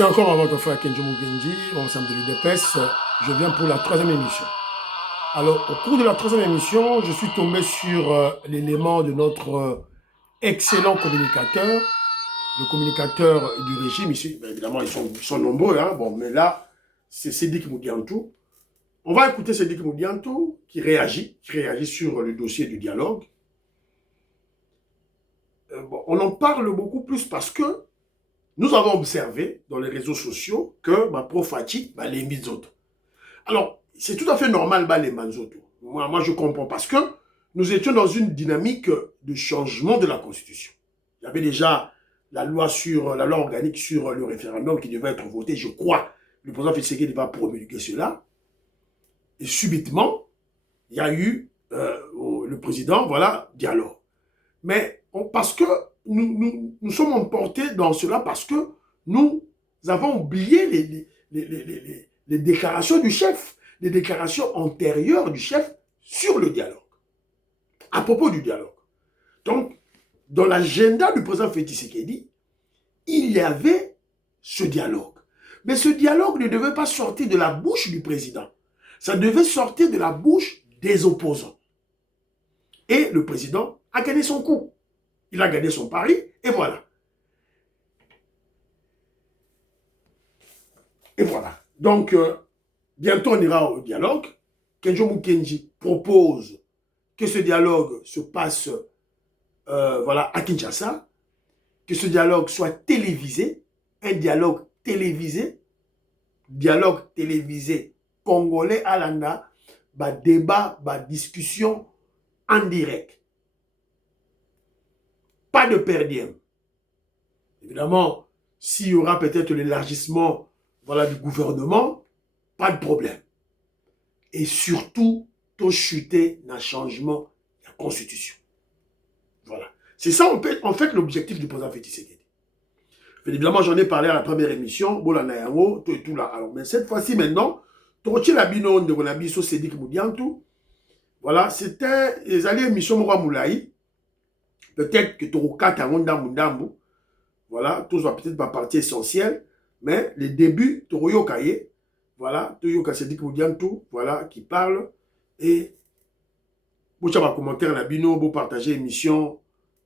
C'est encore votre frère Kenjo Mugenji, ensemble de l'UDPS. Je viens pour la troisième émission. Alors, au cours de la troisième émission, je suis tombé sur l'élément de notre excellent communicateur, le communicateur du régime. Ici, ben, évidemment, ils sont nombreux, hein, bon, mais là, c'est Sédik Moudiantou. On va écouter Sédik Moudiantou qui réagit sur le dossier du dialogue. Bon, on en parle beaucoup plus parce que nous avons observé dans les réseaux sociaux que ma Profati, les Mizoto. Alors, c'est tout à fait normal, les Manzoto. Moi, je comprends parce que nous étions dans une dynamique de changement de la Constitution. Il y avait déjà la loi organique sur le référendum qui devait être votée. Je crois le président Tshisekedi va promulguer cela. Et subitement, il y a eu le président, voilà, dialogue. Mais parce que nous sommes emportés dans cela parce que nous avons oublié les déclarations du chef, les déclarations antérieures du chef sur le dialogue, à propos du dialogue. Donc, dans l'agenda du président Félix Tshisekedi, il y avait ce dialogue. Mais ce dialogue ne devait pas sortir de la bouche du président. Ça devait sortir de la bouche des opposants. Et le président a gagné son coup. Il a gagné son pari, et voilà. Et voilà. Donc, bientôt on ira au dialogue. Kenjo Mukenji propose que ce dialogue se passe voilà, à Kinshasa, que ce dialogue soit télévisé, un dialogue télévisé congolais à l'anda, débat, discussion en direct. Pas de perdiem. Évidemment, s'il y aura peut-être l'élargissement du gouvernement, pas de problème. Et surtout, tout chuter dans le changement de la Constitution. Voilà. C'est ça, en fait, l'objectif du président Félix Tshisekedi. Évidemment, j'en ai parlé à la première émission, tout et tout là. Alors, mais cette fois-ci, maintenant, Torchi Labino de Gonabiso Sédik Moudiantou, voilà, c'était les alliés émission Moura Moulaï. Peut-être que Toroka Tangonda Mundambu, voilà, tout ça peut-être pas partie essentielle, mais les débuts, Toroyo Kaye, voilà, Toroyo Sédik Moudiantou, voilà, qui parle, et vous avez un commentaire, la bino, vous partagez l'émission,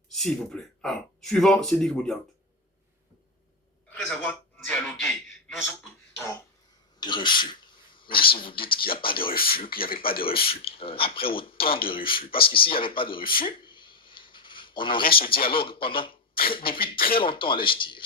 s'il vous plaît. Alors, suivant, Sédik Moudiantou. Après avoir dialogué, nous autant de refus. Même si vous dites qu'il n'y a pas de refus, qu'il n'y avait pas de refus. Après autant de refus, parce qu'ici, il n'y avait pas de refus, on aurait ce dialogue depuis très longtemps, allais-je dire.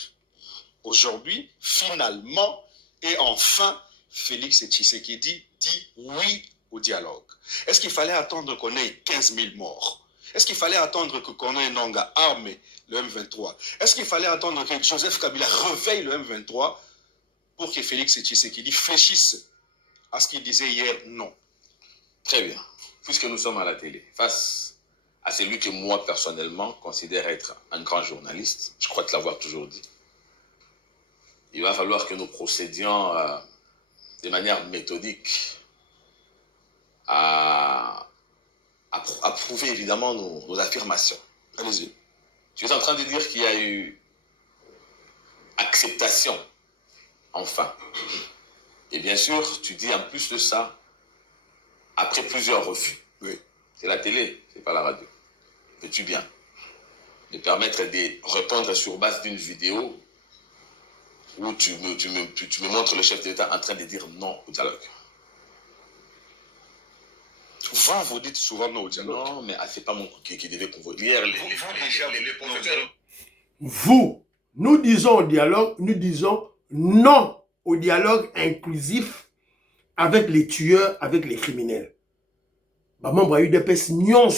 Aujourd'hui, finalement, et enfin, Félix Tshisekedi dit oui au dialogue. Est-ce qu'il fallait attendre qu'on ait 15 000 morts? Est-ce qu'il fallait attendre qu'on ait un Nanga armé, le M23? Est-ce qu'il fallait attendre que Joseph Kabila réveille le M23 pour que Félix Tshisekedi fléchisse à ce qu'il disait hier? Non. Très bien. Puisque nous sommes à la télé, face à celui que moi, personnellement, considère être un grand journaliste, je crois te l'avoir toujours dit, il va falloir que nous procédions de manière méthodique à prouver évidemment nos affirmations. Allez-y. Tu es en train de dire qu'il y a eu acceptation, enfin. Et bien sûr, tu dis en plus de ça, après plusieurs refus. Oui. C'est la télé, c'est pas la radio. Veux-tu bien me permettre de répondre sur base d'une vidéo où tu me montres le chef d'État en train de dire non au dialogue? Vous dites souvent non au dialogue. Non, mais c'est pas mon qui devait convoquer. Hier, Vous, nous disons au dialogue, nous disons non au dialogue inclusif avec les tueurs, avec les criminels. Membres UDPS nyons,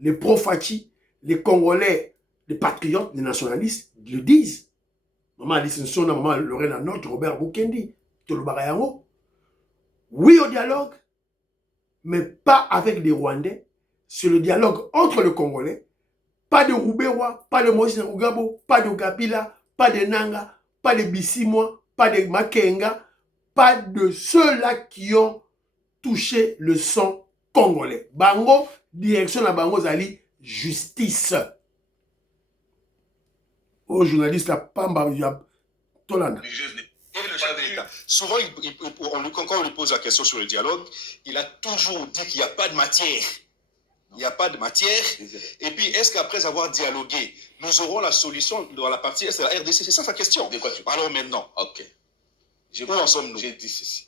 les pro-Fachi, les Congolais, les patriotes, les nationalistes le disent. Maman Alice Nsona, maman Lorena Notre, Robert Bukendi, Tolobarayango. Oui au dialogue, mais pas avec les Rwandais. C'est le dialogue entre les Congolais. Pas de Roubewa, pas de Moïse Nrugabo, pas de Kabila, pas de Nanga, pas de Bissimois, pas de Makenga, pas de ceux-là qui ont touché le sang congolais. Bango, direction la Bango Zali, justice. Aux journalistes, Tolanda. religieuse Et le chef de l'État. Souvent, quand on lui pose la question sur le dialogue, il a toujours dit qu'il n'y a pas de matière. Il n'y a pas de matière. Et puis, est-ce qu'après avoir dialogué, nous aurons la solution dans la partie est de la RDC? C'est ça sa question. De quoi tu parles? Alors maintenant, Ok. où en sommes-nous? J'ai dit ceci.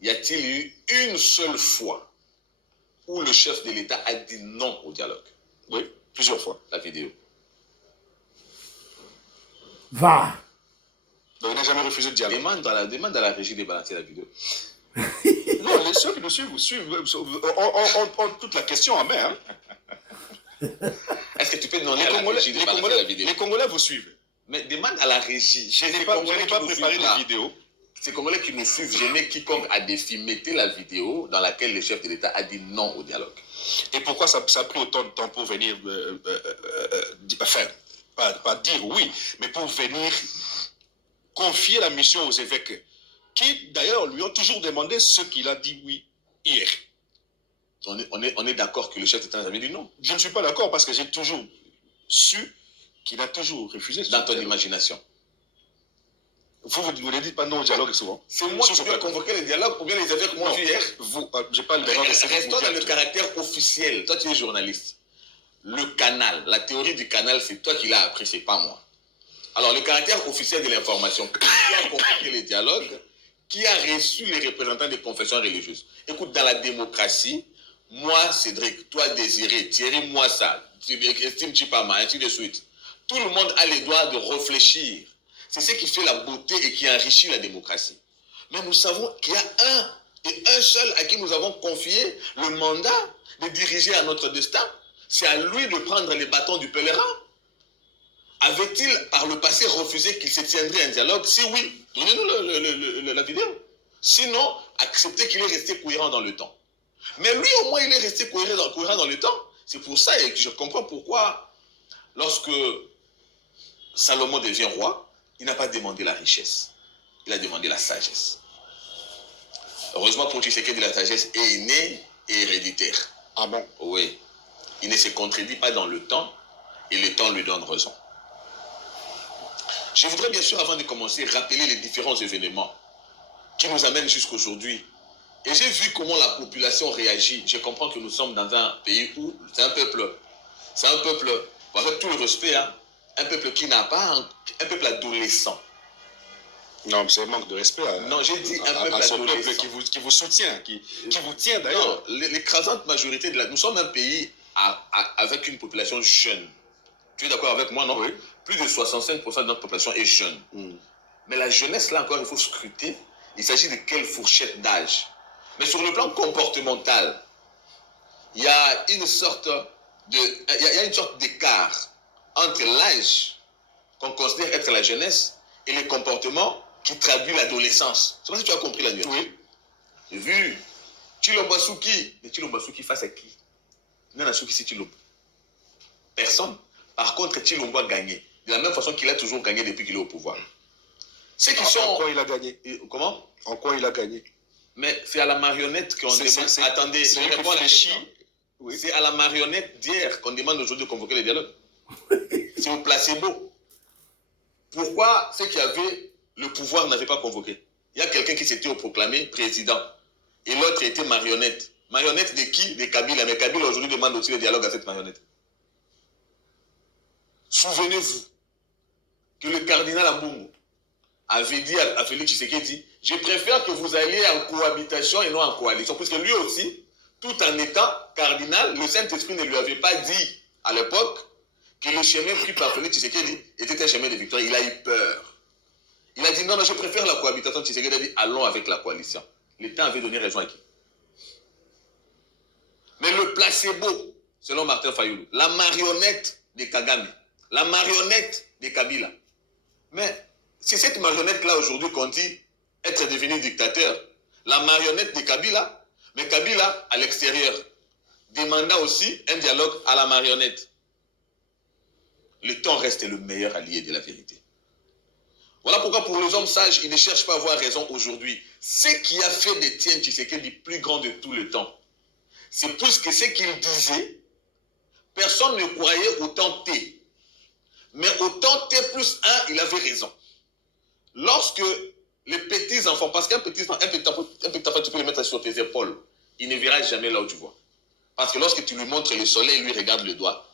Y a-t-il eu une seule fois où le chef de l'État a dit non au dialogue? Oui, plusieurs fois. La vidéo. Va. Donc, il n'a jamais refusé le dialogue. Demande à la régie de balancer la vidéo. Non, les ceux qui nous suivent ont toute la question en main. Hein. Est-ce que tu peux demander à la régie de balancer la vidéo? Les Congolais vous suivent. Mais demande à la régie. Je n'ai pas préparé de vidéo. Ces Congolais qui nous suivent, je mets quiconque à défi, mettez la vidéo dans laquelle le chef de l'État a dit non au dialogue. Et pourquoi ça a pris autant de temps pour venir, enfin, pas dire oui, mais pour venir confier la mission aux évêques, qui d'ailleurs lui ont toujours demandé ce qu'il a dit oui hier. On est d'accord que le chef d'État n'a jamais dit non. Je ne suis pas d'accord parce que j'ai toujours su qu'il a toujours refusé. Dans ton imagination. Vous ne dites pas non au dialogue souvent. C'est moi qui dois convoquer le dialogue ou bien les évêques m'ont vu hier. Je parle de restons dans le caractère officiel. Toi, tu es journaliste. Le canal, la théorie du canal, c'est toi qui l'as appris, c'est pas moi. Alors, le caractère officiel de l'information, qui a convoqué les dialogues, qui a reçu les représentants des confessions religieuses. Écoute, dans la démocratie, moi, Cédric, toi, Désiré, Thierry, moi, ça, Estime Chipama, ainsi de suite. Tout le monde a les droits de réfléchir. C'est ce qui fait la beauté et qui enrichit la démocratie. Mais nous savons qu'il y a un et un seul à qui nous avons confié le mandat de diriger à notre destin. C'est à lui de prendre les bâtons du pèlerin. Avait-il par le passé refusé qu'il se tiendrait un dialogue? Si oui, donnez-nous la vidéo. Sinon, acceptez qu'il est resté cohérent dans le temps. Mais lui, au moins, il est resté cohérent dans le temps. C'est pour ça et que je comprends pourquoi, lorsque Salomon devient roi, il n'a pas demandé la richesse. Il a demandé la sagesse. Heureusement pour Tshisekedi, la sagesse est innée et héréditaire. Ah bon? Oui. Il ne se contredit pas dans le temps et le temps lui donne raison. Je voudrais bien sûr, avant de commencer, rappeler les différents événements qui nous amènent jusqu'aujourd'hui. Et j'ai vu comment la population réagit. Je comprends que nous sommes dans un pays où c'est un peuple, avec tout le respect, hein, un peuple qui n'a pas, un peuple adolescent. Non, c'est un manque de respect non, j'ai dit un peuple adolescent. Qui vous soutient, qui vous tient d'ailleurs. L'écrasante majorité nous sommes un pays avec une population jeune. Tu es d'accord avec moi, non? Oui. Plus de 65% de notre population est jeune. Mais la jeunesse, là encore, il faut scruter. Il s'agit de quelle fourchette d'âge? Mais sur le plan comportemental, il y a une sorte d'écart entre l'âge qu'on considère être la jeunesse et les comportements qui traduisent l'adolescence. Je ne sais pas si tu as compris la nuance. Oui. J'ai vu Tshilombo Suki. Mais Tshilombo Suki face à qui? Nana Suki, c'est Tshilombo. Personne. Par contre, Tshilombo a gagné. De la même façon qu'il a toujours gagné depuis qu'il est au pouvoir. Ceux qui sont... En quoi il a gagné? Comment? En quoi il a gagné? Mais c'est à la marionnette qu'on demande... Attendez, je réponds à la question. Oui. C'est à la marionnette d'hier qu'on demande aujourd'hui de convoquer les dialogues. C'est au placebo. Pourquoi ceux qui avaient le pouvoir n'avaient pas convoqué? Il y a quelqu'un qui s'était proclamé président. Et l'autre était marionnette. Marionnette de qui? De Kabila. Mais Kabila aujourd'hui demande aussi le dialogue à cette marionnette. Souvenez-vous que le cardinal Ambungu avait dit à Félix Tshisekedi, je préfère que vous alliez en cohabitation et non en coalition. Parce que lui aussi, tout en étant cardinal, le Saint-Esprit ne lui avait pas dit à l'époque que le chemin pris par Félix Tshisekedi était un chemin de victoire. Il a eu peur. Il a dit non, je préfère la cohabitation. Tshisekedi a dit allons avec la coalition. L'État avait donné raison à qui? Mais le placebo, selon Martin Fayoulou, la marionnette de Kagame, la marionnette de Kabila. Mais c'est cette marionnette-là aujourd'hui qu'on dit être devenu dictateur. La marionnette de Kabila, mais Kabila, à l'extérieur, demanda aussi un dialogue à la marionnette. Le temps reste le meilleur allié de la vérité. Voilà pourquoi pour les hommes sages, ils ne cherchent pas à avoir raison aujourd'hui. Ce qui a fait d'Étienne Tshisekedi le plus grand de tout le temps, c'est plus que ce qu'il disait, personne ne croyait autant T. Mais autant T plus 1, il avait raison. lorsque les petits enfants, parce qu'un petit enfant, tu peux le mettre sur tes épaules, il ne verra jamais là où tu vois. Parce que lorsque tu lui montres le soleil, lui regarde le doigt.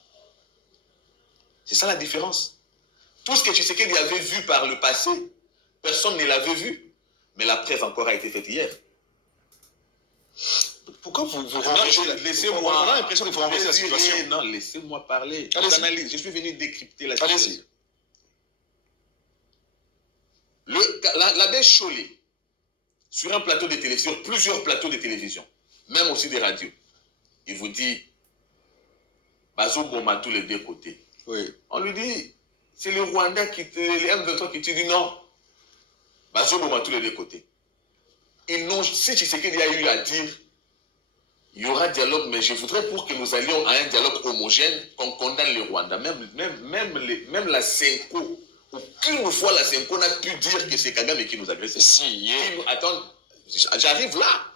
C'est ça la différence. Tout ce que Tshisekedi avait vu par le passé, personne ne l'avait vu. Mais la preuve encore a été faite hier. Pourquoi vous renversez la... Laissez-moi. On a l'impression qu'il faut renverser la situation. Non, laissez-moi parler. Allez-y. Je suis venu décrypter la situation. Allez-y. L'abbé Chollet, sur un plateau de télévision, sur plusieurs plateaux de télévision, même aussi des radios, il vous dit, Bazo Boma tous les deux côtés. Oui. On lui dit, c'est le Rwanda les M23 qui te dit non. Bazo Boma tous les deux côtés. Ils n'ont, si Tshisekedi a eu à dire, il y aura dialogue, mais je voudrais pour que nous allions à un dialogue homogène, qu'on condamne le Rwanda. Même la Senko, aucune fois la Senko n'a pu dire que c'est Kagame qui nous agresse. Si, attends, j'arrive là.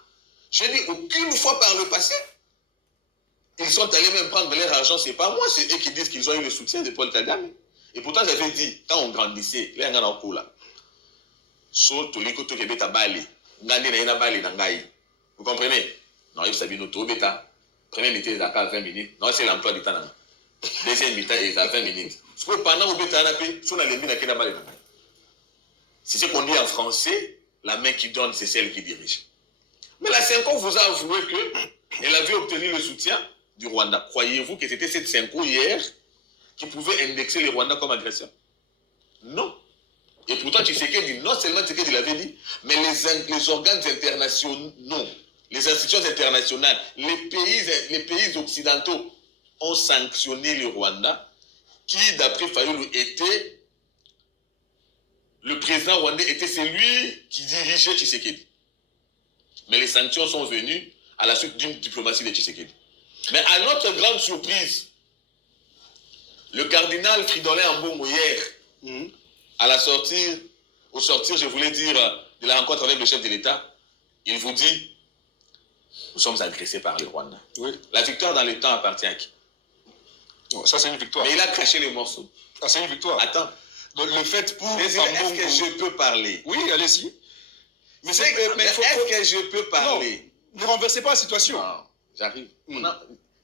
J'ai dit aucune fois par le passé. Ils sont allés même prendre leur argent, c'est pas moi, c'est eux qui disent qu'ils ont eu le soutien de Paul Kagame. Et pourtant, j'avais dit, quand on grandissait, là, il y a un coup là. Vous comprenez? Non, il s'habille notre bêta. Premier mi-temps, il a 20 minutes. Non, c'est l'emploi du temps. Deuxième mi-temps, il a 20 minutes. Pendant que bêta, c'est ce qu'on dit en français, la main qui donne, c'est celle qui dirige. Mais la Senko vous a avoué qu'elle avait obtenu le soutien du Rwanda. Croyez-vous que c'était cette Senko hier qui pouvait indexer le Rwanda comme agresseur? Non. Et pourtant, Tshisekedi, non seulement Tshisekedi l'avait dit, mais les organes internationaux, non, les institutions internationales, les pays occidentaux ont sanctionné le Rwanda, qui, d'après Fayoulou, était, le président rwandais était celui qui dirigeait Tshisekedi. Mais les sanctions sont venues à la suite d'une diplomatie de Tshisekedi. Mais à notre grande surprise, le cardinal Fridolin Ambongo hier, au sortir, je voulais dire, de la rencontre avec le chef de l'État, il vous dit, nous sommes agressés par le Rwanda. Oui. La victoire dans le temps appartient à qui? Non, ça c'est une victoire. Mais il a craché les morceaux. Ça c'est une victoire. Attends. Donc le fait pour... Est-ce que je peux parler? Oui, allez-y. Mais est-ce que je peux parler? Non, ne renversez pas la situation. Non, j'arrive.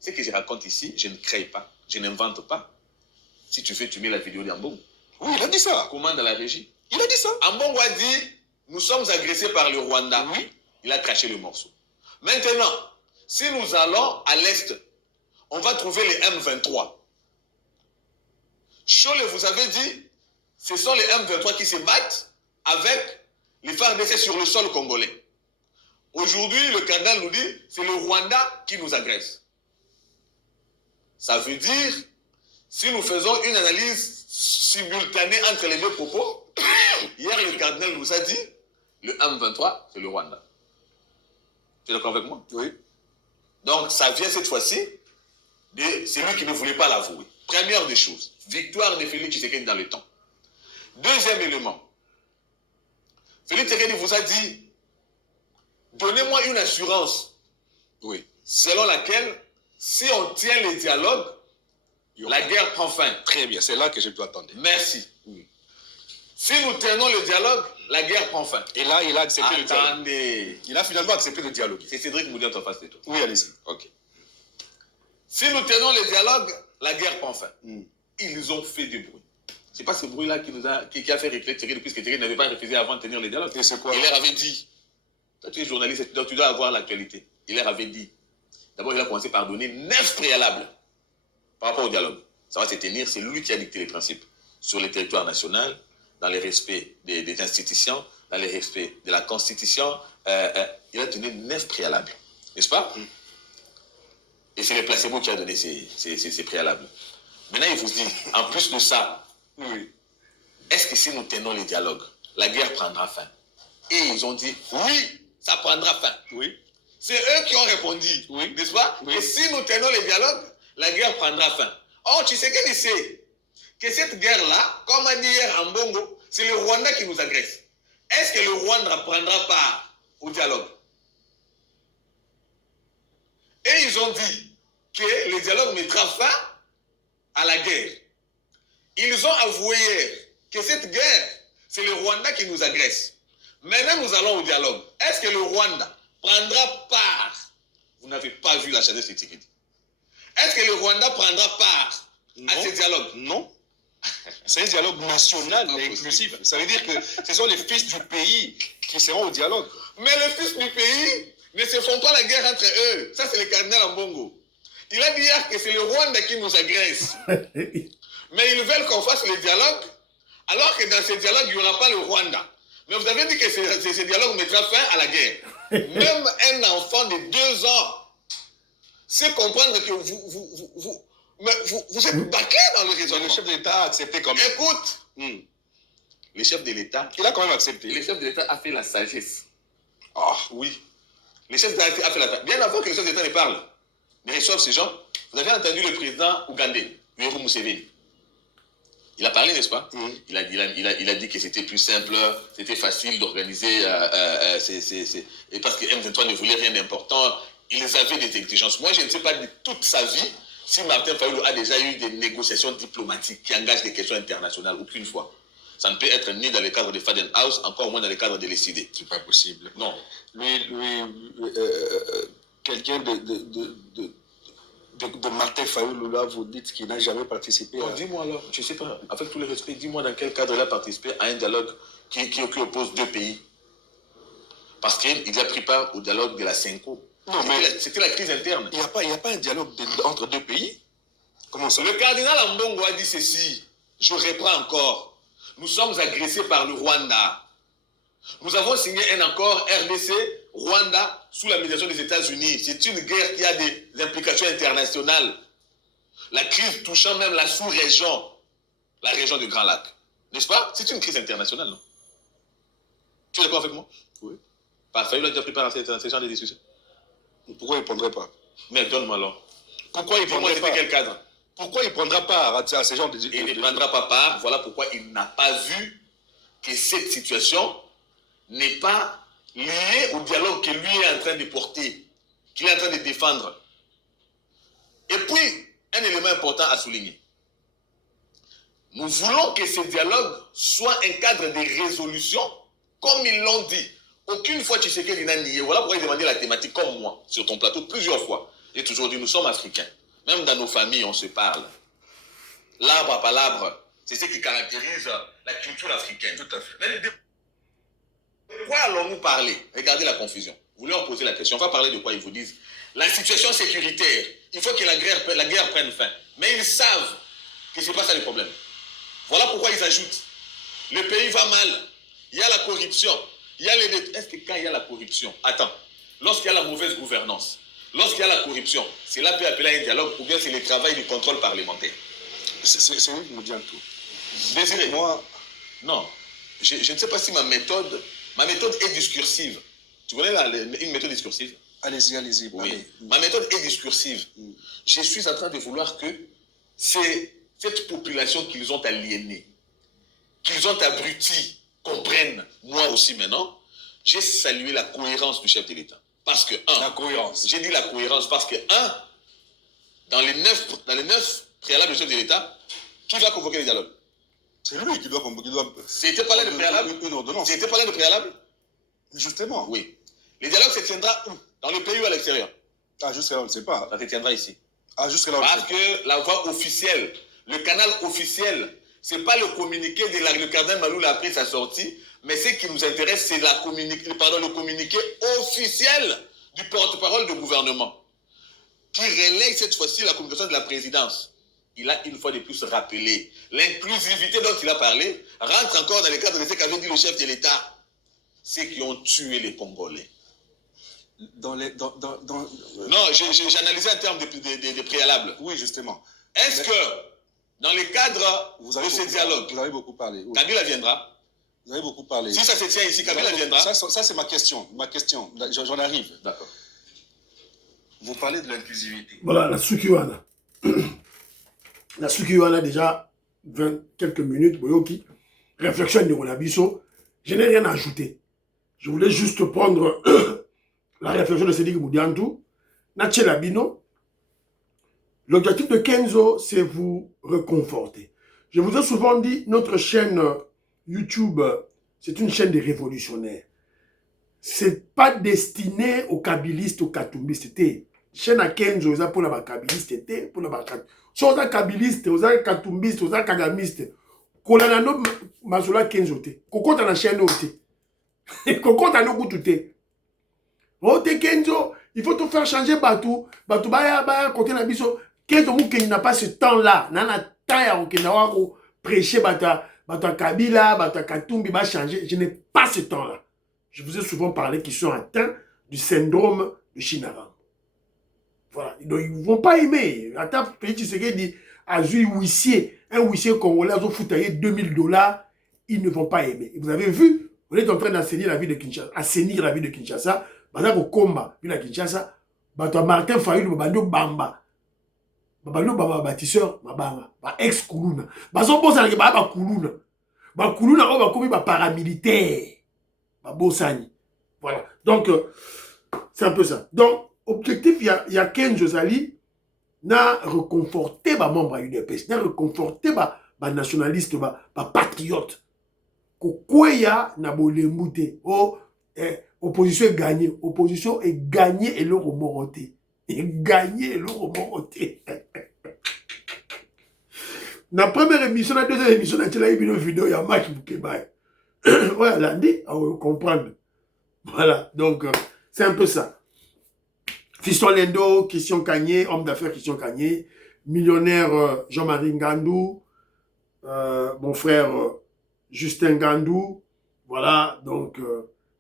Ce que je raconte ici, je ne crée pas, je n'invente pas. Si tu veux, tu mets la vidéo d'Ambongo. Oui, il a dit ça. Commande à la régie. Il a dit ça. Ambongo a dit, nous sommes agressés par le Rwanda. Oui. Il a craché le morceau. Maintenant, si nous allons à l'est, on va trouver les M23. Cholle, vous avez dit, ce sont les M23 qui se battent avec les FARDC sur le sol congolais. Aujourd'hui, le cardinal nous dit, c'est le Rwanda qui nous agresse. Ça veut dire, si nous faisons une analyse simultanée entre les deux propos, hier le cardinal nous a dit, le M23, c'est le Rwanda. Tu es d'accord avec moi? Oui. Donc, ça vient cette fois-ci de celui qui ne voulait pas l'avouer. Première des choses, victoire de Félix Tshisekedi dans le temps. Deuxième élément, Félix Tshisekedi vous a dit, donnez-moi une assurance, oui, selon laquelle, si on tient les dialogues, la guerre prend fin. Très bien, c'est là que je dois attendre. Merci. Oui. Si nous tenons le dialogue, la guerre prend fin. Et là, il a accepté le dialogue. Attendez. Il a finalement accepté le dialogue. C'est Cédric Moudi en face de toi. Oui, allez-y. Ok. Si nous tenons le dialogue, la guerre prend fin. Ils ont fait du bruit. C'est pas ce bruit-là qui a fait réfléchir puisque Thierry n'avait pas refusé avant de tenir le dialogue. Et c'est quoi? Il leur avait dit, toi tu es journaliste, donc tu dois avoir l'actualité. Il leur avait dit, d'abord il a commencé par donner 9 préalables par rapport au dialogue. Ça va se tenir, c'est lui qui a dicté les principes sur le territoire national, dans le respect des institutions, dans le respect de la Constitution. Il a donné 9 préalables, n'est-ce pas? Et c'est le placebo qui a donné ces préalables. Maintenant, il vous dit, en plus de ça, oui, est-ce que si nous tenons les dialogues, la guerre prendra fin? Et ils ont dit, oui, ça prendra fin. Oui. C'est eux qui ont répondu, oui, n'est-ce pas? Oui. Et si nous tenons les dialogues, la guerre prendra fin. Or, Tshisekedi sait que cette guerre-là, comme a dit hier Ambongo, c'est le Rwanda qui nous agresse. Est-ce que le Rwanda prendra part au dialogue? Et ils ont dit que le dialogue mettra fin à la guerre. Ils ont avoué hier que cette guerre, c'est le Rwanda qui nous agresse. Maintenant, nous allons au dialogue. Est-ce que le Rwanda prendra part? Vous n'avez pas vu la Chadès Tshisekedi. Est-ce que le Rwanda prendra part à ce dialogue? Non. C'est un dialogue national et inclusif. Ça veut dire que ce sont les fils du pays qui seront au dialogue. Mais les fils du pays ne se font pas la guerre entre eux. Ça, c'est le cardinal Mbongo. Il a dit hier que c'est le Rwanda qui nous agresse. Mais ils veulent qu'on fasse le dialogue, alors que dans ce dialogue, il n'y aura pas le Rwanda. Mais vous avez dit que ce dialogue mettra fin à la guerre. Même un enfant de 2 ans sait comprendre que vous êtes bâclé dans le raisonnement. Le chef de l'État a accepté quand même. Écoute, le chef de l'État, il a quand même accepté. Le chef de l'État a fait la sagesse. Ah oui. Le chef de l'État a fait la sagesse. Bien avant que le chef de l'État ne parle, ne reçoive ces gens, vous avez entendu le président ougandais, Yoweri Museveni. Il a parlé, n'est-ce pas? Il a dit que c'était plus simple, c'était facile d'organiser, et parce que M23 ne voulait rien d'important, ils avaient des exigences. Moi, je ne sais pas de toute sa vie si Martin Fayulu a déjà eu des négociations diplomatiques qui engagent des questions internationales, aucune fois. Ça ne peut être ni dans le cadre de Faden House, encore moins dans le cadre de l'ECD. C'est pas possible. Non. Quelqu'un de Martin Fayulu, là, vous dites qu'il n'a jamais participé à... Dis-moi alors, je ne sais pas, avec tout le respect, dis-moi dans quel cadre il a participé à un dialogue qui oppose 2 pays. Parce qu'il a pris part au dialogue de la CENCO. Non, mais c'était la crise interne. Il n'y a pas un dialogue entre 2 pays. Comment ça? Le cardinal Mbongo a dit ceci, je reprends encore. Nous sommes agressés par le Rwanda. Nous avons signé un accord RDC-Rwanda sous la médiation des États-Unis. C'est une guerre qui a des implications internationales. La crise touchant même la sous-région, la région du Grand Lac. N'est-ce pas? C'est une crise internationale, non? Tu es d'accord avec moi? Oui. Parfait, il a déjà pris part à ce genre de discussions. Pourquoi il ne prendrait pas? Mais donne-moi alors. Pourquoi il prendrait pas? Quel cadre? Pourquoi il ne prendra pas à ce genre de discussions? Il ne prendra pas part. Voilà pourquoi il n'a pas vu que cette situation n'est pas liée au dialogue que lui est en train de porter, qu'il est en train de défendre. Et puis, un élément important à souligner. Nous voulons que ce dialogue soit un cadre de résolution, comme ils l'ont dit. Aucune fois Tshisekedi n'a nié. Voilà pourquoi il demandait la thématique comme moi, sur ton plateau, plusieurs fois. J'ai toujours dit, nous sommes africains. Même dans nos familles, on se parle. L'arbre à palabre, c'est ce qui caractérise la culture africaine. Tout à fait. Mais de quoi allons-nous parler? Regardez la confusion. Vous leur posez la question. On va parler de quoi ils vous disent. La situation sécuritaire, il faut que la guerre prenne fin. Mais ils savent que ce n'est pas ça le problème. Voilà pourquoi ils ajoutent. Le pays va mal. Il y a la corruption. Est-ce que quand il y a la corruption, attends, lorsqu'il y a la mauvaise gouvernance, lorsqu'il y a la corruption, cela peut appeler à un dialogue ou bien c'est le travail du contrôle parlementaire? C'est lui qui me dit un tout. Désiré, moi, non. Je ne sais pas si ma méthode est discursive. Tu connais une méthode discursive? Allez-y. Oui. Ma méthode est discursive. Je suis en train de vouloir que cette population qu'ils ont aliénée, qu'ils ont abruti, comprennent, moi aussi maintenant, j'ai salué la cohérence du chef de l'État. Parce que, la cohérence. J'ai dit la cohérence parce que, dans les 9 préalables du chef de l'État, qui va convoquer le dialogue? C'est lui qui doit convoquer. C'était pas l'un de préalable? Une ordonnance. C'était pas l'un de préalable? Justement. Oui. Le dialogue se tiendra où? Dans le pays ou à l'extérieur? Ah, jusqu'à là, on ne sait pas. Ça se tiendra ici. Ah, jusqu'à là, on ne sait pas. Parce que la voie officielle, le canal officiel, ce n'est pas le communiqué de le cardinal Maloula après sa sortie, mais ce qui nous intéresse, c'est le communiqué officiel du porte-parole du gouvernement, qui relaye cette fois-ci la communication de la présidence. Il a une fois de plus rappelé l'inclusivité dont il a parlé, rentre encore dans le cadre de ce qu'avait dit le chef de l'État, ceux qui ont tué les Congolais. Non, j'ai analysé en termes de préalables. Oui, justement. Est-ce que, dans le cadre de ce dialogue, vous avez beaucoup parlé. Oui. Kabila viendra? Vous avez beaucoup parlé. Si ça se tient ici, Kabila viendra? Ça c'est ma question. J'en arrive. D'accord. Vous parlez de l'inclusivité. Voilà, la Sukiwana. La Sukiwana, déjà 20 quelques minutes, Boyoki. Réflexion de Ronabiso. Je n'ai rien à ajouter. Je voulais juste prendre la réflexion de Sédik Moudiantou. Natché Labino. L'objectif de Kenzo, c'est vous reconforter. Je vous ai souvent dit, notre chaîne YouTube, c'est une chaîne de révolutionnaires. C'est pas destiné aux kabylistes, aux katumbistes. Chaîne à Kenzo, ils ont pour la kabiliste, pour la katumbiste. Si on a kabiliste, on a katumbiste, on a kagamiste. Kolana no mazola Kenzo te. Koko ta na chaîne te. Koko ta no kutu te. Ote Kenzo, il faut tout faire changer Batou. Batou baya côté na biso. Kenzo mouke n'a pas ce temps-là. Nana temps ya okena wako prêcher bata Kabila, bata Katumbi va changer. Je n'ai pas ce temps-là. Je vous ai souvent parlé qu'ils sont atteints du syndrome de Chinaran. Voilà. Donc, ils ne vont pas aimer. Attends, petit Tshisekedi a joué huissier. Un huissier congolais a foutaillé $2000. Ils ne vont pas aimer. Et vous avez vu, on est en train d'assainir la ville de Kinshasa. Assainir la ville de Kinshasa. Pendant au combat, ville de Kinshasa, Martin Fayulu, Bando Bamba. Bando Bamba, bâtisseur, Bamba. Ex-Koulouna. Bason Bosa, Baba Koulouna. Koulouna, on va commis paramilitaire. Bossani. Voilà. Donc, c'est un peu ça. Donc, objectif, il y a Ken Josali, n'a reconforté ma membre à l'UDPS, n'a reconforté ma nationaliste, ma patriote. Kokoya n'a bolemouté. Oh, opposition est gagnée. Opposition est gagnée et le remoroté. Et gagnée et le remoroté. La première émission, la deuxième émission, il y a une vidéo, il y a un match qui est ouais, lundi, on va comprendre. Voilà, donc, c'est un peu ça. Fiston Lendo, Christian Kagné, homme d'affaires Christian Kagné, millionnaire Jean-Marie Ngandou, mon frère Justin Ngandou, voilà, donc,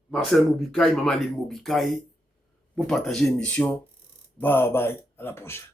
Marcel Moubikaï, Maman Lille Moubikaï, pour partager l'émission. Bye bye, à la prochaine.